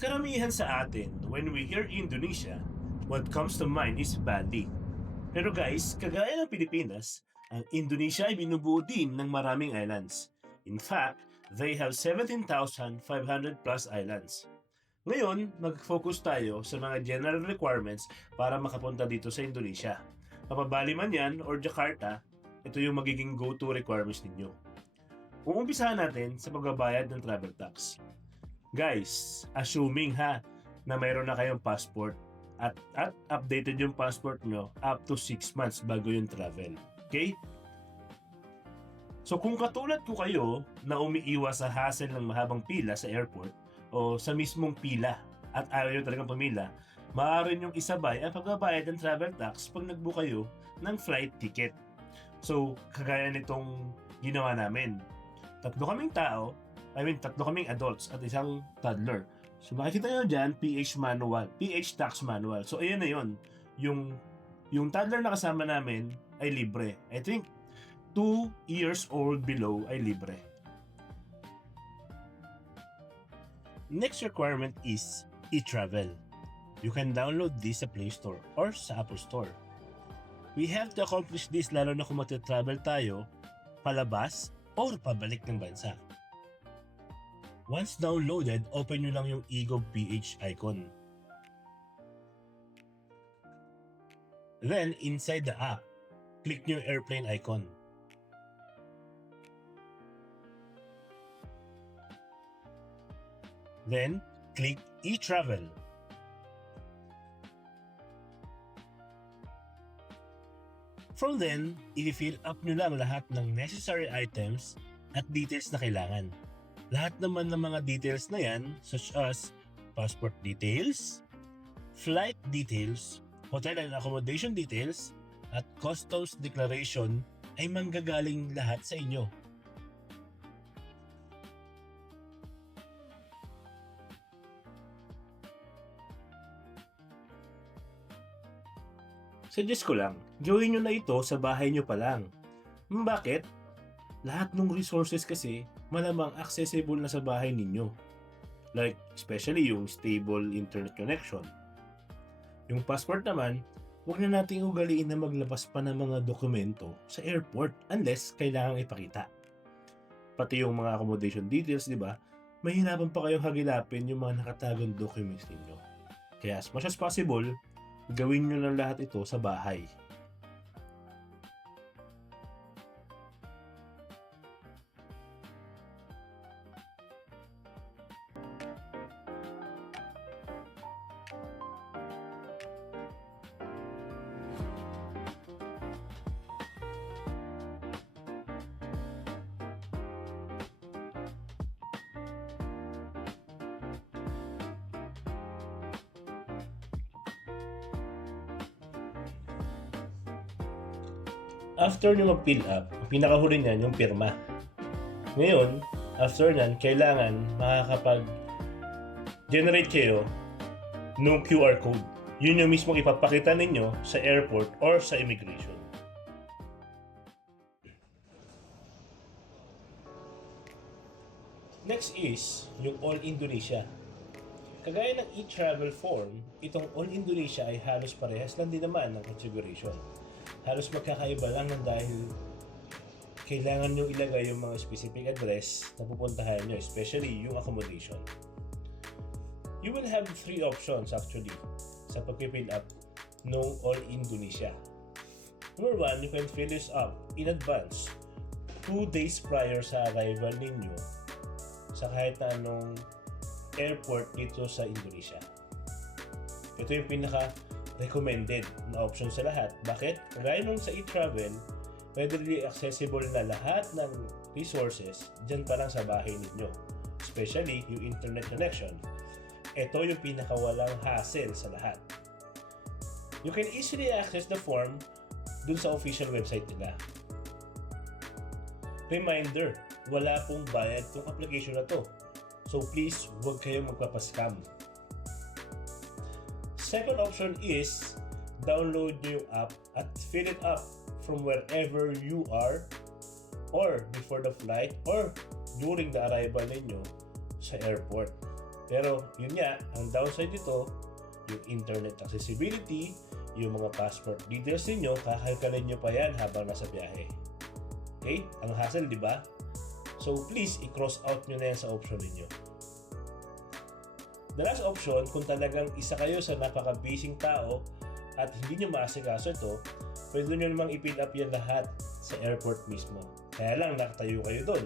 Karamihan sa atin, when we hear Indonesia, what comes to mind is Bali. Pero guys, kagaya ng Pilipinas, ang Indonesia ay binubuo din ng maraming islands. In fact, they have 17,500 plus islands. Ngayon, mag-focus tayo sa mga general requirements para makapunta dito sa Indonesia. Mapabali man yan or Jakarta, ito yung magiging go-to requirements ninyo. Uumpisahan natin sa pagbabayad ng travel tax. Guys, assuming na mayroon na kayong passport at updated yung passport nyo up to 6 months bago yung travel. Okay? So kung katulad ko kayo na umiiwas sa hassle ng mahabang pila sa airport o sa mismong pila at ayaw nyo talagang pumila, maaari nyong isabay ang pagbabayad ng travel tax pag nag-book kayo ng flight ticket. So kagaya nitong ginawa namin. Tatlo kaming adults at isang toddler. So makikita nyo dyan, PH tax manual. So ayan na yun. Yung toddler na kasama namin ay libre. I think 2 years old below ay libre. Next requirement is e-travel. You can download this sa Play Store or sa Apple Store. We have to accomplish this lalo na kung mag-travel tayo palabas or pabalik ng bansa. Once downloaded, open nyo lang yung eGov.ph icon. Then, inside the app, click nyo yung airplane icon. Then, click e-travel. From then, i-fill up nyo lang lahat ng necessary items at details na kailangan. Lahat naman ng mga details na yan, such as passport details, flight details, hotel and accommodation details, at customs declaration ay manggagaling lahat sa inyo. Suggest ko lang, gawin nyo na ito sa bahay nyo pa lang. Bakit? Lahat ng resources kasi malamang accessible na sa bahay ninyo. Like, especially yung stable internet connection. Yung passport naman, huwag na nating ugaliin na maglabas pa ng mga dokumento sa airport unless kailangang ipakita. Pati yung mga accommodation details, di ba? Mahirapan pa kayong hagilapin yung mga nakatagong documents ninyo. Kaya as much as possible, gawin nyo lang lahat ito sa bahay. After nyo mag-fill up, ang pinakahuli niyan yung pirma. Ngayon, after nyan, kailangan makakapag-generate kayo ng QR code. Yun yung mismo ipapakita ninyo sa airport or sa immigration. Next is yung All Indonesia. Kagaya ng e-travel form, itong All Indonesia ay halos parehas lang din naman ng configuration. Halos magkakaiba lang dahil kailangan nyo ilagay yung mga specific address na pupuntahan nyo, especially yung accommodation. You will have 3 options actually sa pag-fill up ng All Indonesia. Number 1, you can fill this up in advance 2 days prior sa arrival ninyo sa kahit na anong airport dito sa Indonesia. Ito yung pinaka-recommended na option sa lahat. Bakit? Kagaya nung sa e-travel, readily accessible na lahat ng resources dyan pa lang sa bahay ninyo. Especially yung internet connection. Ito yung pinakawalang hassle sa lahat. You can easily access the form dun sa official website nila. Reminder, wala pong bayad tong application na to. So please, huwag kayong magpapascam. Second option is download nyo yung app at fill it up from wherever you are or before the flight or during the arrival ninyo sa airport. Pero yun nga, ang downside nito, yung internet accessibility, yung mga passport details ninyo, kakalkalin nyo pa yan habang nasa biyahe. Okay? Ang hassle, di ba? So please, i-cross out nyo na yan sa option ninyo. The last option, kung talagang isa kayo sa napaka-busy tao at hindi nyo maasikaso ito, pwede nyo namang i-fill up yan lahat sa airport mismo. Kaya lang, nakatayo kayo doon.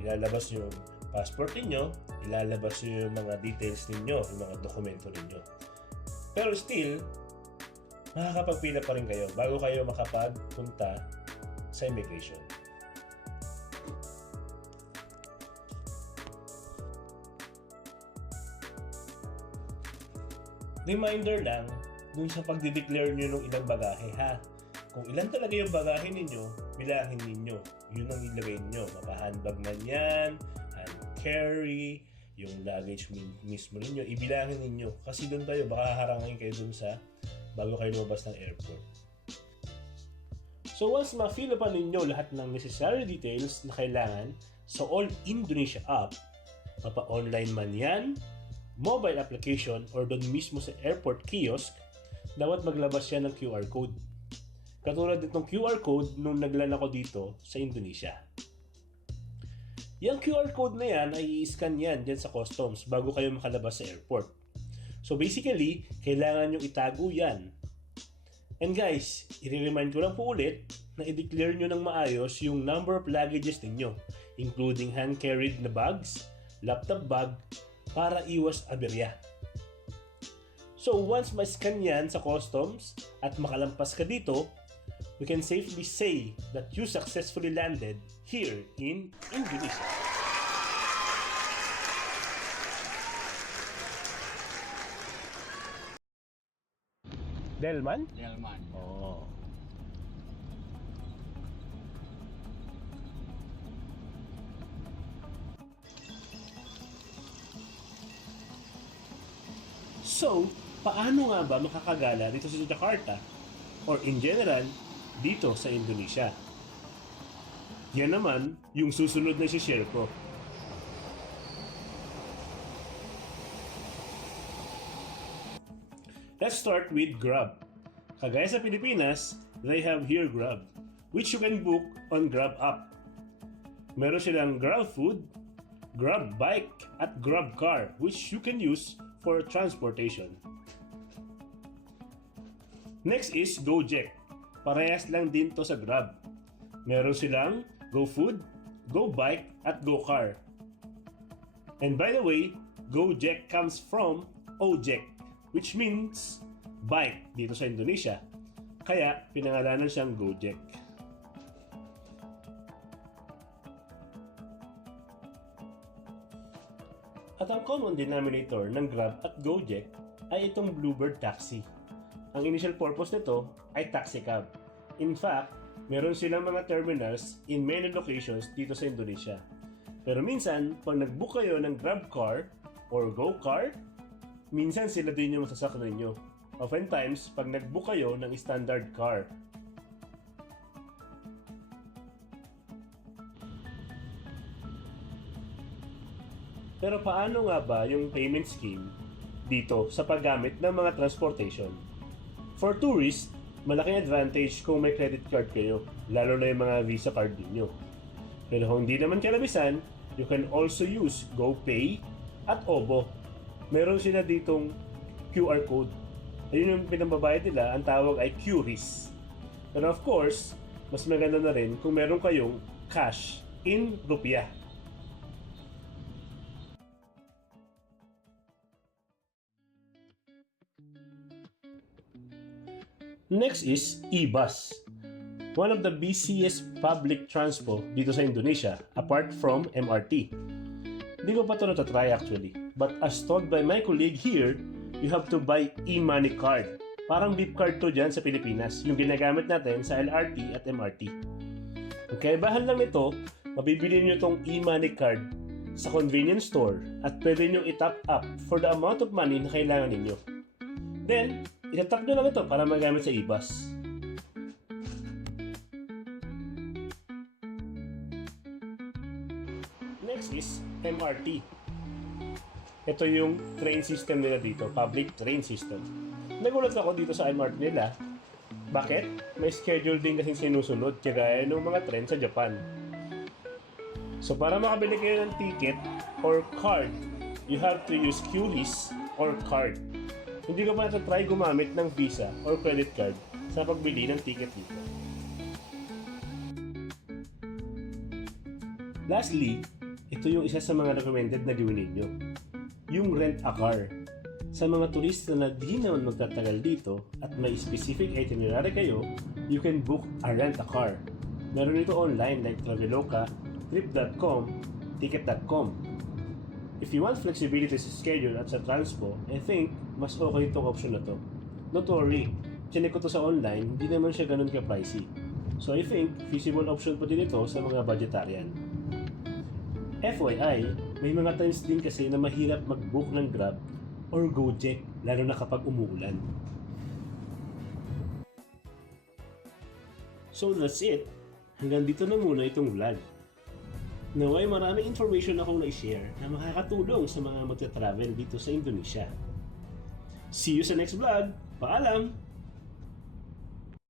Ilalabas nyo yung passport ninyo, ilalabas nyo yung mga details ninyo, yung mga dokumento ninyo. Pero still, makakapag-fill up pa rin kayo bago kayo makapagpunta sa immigration. Reminder lang, dun sa pagdi-declare nyo ng ilang bagahe ha. Kung ilan talaga yung bagahe ninyo, bilangin ninyo. Yun ang ilagay nyo. Maka-handbag man yan, hand carry, yung luggage mismo ninyo, ibilangin ninyo. Kasi dun tayo, baka harangin kayo dun sa bago kayo lumabas ng airport. So once ma-fill up ninyo lahat ng necessary details na kailangan sa All Indonesia app, mapa-online man yan, mobile application, or doon mismo sa airport kiosk, dapat maglabas yan ng QR code. Katulad nitong QR code nung naglan ako dito sa Indonesia. Yung QR code na yan ay i-scan yan dyan sa customs bago kayo makalabas sa airport. So basically, kailangan nyo itago yan. And guys, i-remind ko lang po ulit na i-declare nyo ng maayos yung number of luggages ninyo, including hand-carried na bags, laptop bag, para iwas aberya. So once ma-scan yan sa customs at makalampas ka dito, we can safely say that you successfully landed here in Indonesia. Delman? Delman. Oh. So, paano nga ba makakagala dito sa Jakarta or in general dito sa Indonesia? Yan naman yung susunod na i-share ko. Let's start with Grab. Kagaya sa Pilipinas, they have here Grab, which you can book on Grab app. Meron silang Grab Food, Grab Bike, at Grab Car, which you can use for transportation. Next is Gojek. Parehas lang din to sa Grab. Meron silang GoFood, GoBike, at GoCar. And by the way, Gojek comes from Ojek, which means bike dito sa Indonesia. Kaya pinangalanan siyang Gojek. At ang common denominator ng Grab at Gojek ay itong Bluebird Taxi. Ang initial purpose nito ay taxi cab. In fact, meron silang mga terminals in many locations dito sa Indonesia. Pero minsan, pag nag-book kayo ng Grab Car or GoCar, minsan sila din yung masasakyan ninyo. Oftentimes, pag nag-book kayo ng standard car. Pero paano nga ba yung payment scheme dito sa paggamit ng mga transportation? For tourists, malaking advantage kung may credit card kayo, lalo na yung mga Visa card ninyo. Pero kung hindi naman kalabisan, you can also use GoPay at OVO. Meron sila ditong QR code. Ayun yung pinambabayad nila, ang tawag ay QRIS. Pero of course, mas maganda na rin kung meron kayong cash in rupiah. Next is e-bus. One of the busiest public transport dito sa Indonesia, apart from MRT. Hindi ko pa ito natatry actually. But as told by my colleague here, you have to buy e-money card. Parang beep card to dyan sa Pilipinas, yung ginagamit natin sa LRT at MRT. Ang kaibahan lang nito, mabibili nyo itong e-money card sa convenience store at pwede nyo i-top up for the amount of money na kailangan ninyo. Then, itatap nyo lang ito para magamit sa e-bus. Next is MRT. Ito yung train system nila dito, public train system. Nagulat ako dito sa MRT nila. Bakit? May schedule din kasing sinusunod kagaya ng mga tren sa Japan. So para makabili kayo ng ticket or card, you have to use QRIS or card. Hindi ko pa try gumamit ng Visa or credit card sa pagbili ng ticket dito. Lastly, ito yung isa sa mga recommended na gawin ninyo. Yung rent a car. Sa mga turista na di naman magtatagal dito at may specific itinerary kayo, you can book a rent a car. Meron ito online like Traveloka, Trip.com, Ticket.com. If you want flexibility sa schedule at sa transpo, I think mas okay itong option na to. Don't worry, chinek ko to sa online, hindi naman siya ganun ka-pricey. So I think feasible option pa din ito sa mga budgetarian. FYI, may mga times din kasi na mahirap mag-book ng Grab or Gojek, lalo na kapag umuulan. So that's it. Hanggang dito na muna itong vlog. Naway maraming information akong na-share na makakatulong sa mga magta-travel dito sa Indonesia. See you sa next vlog. Paalam!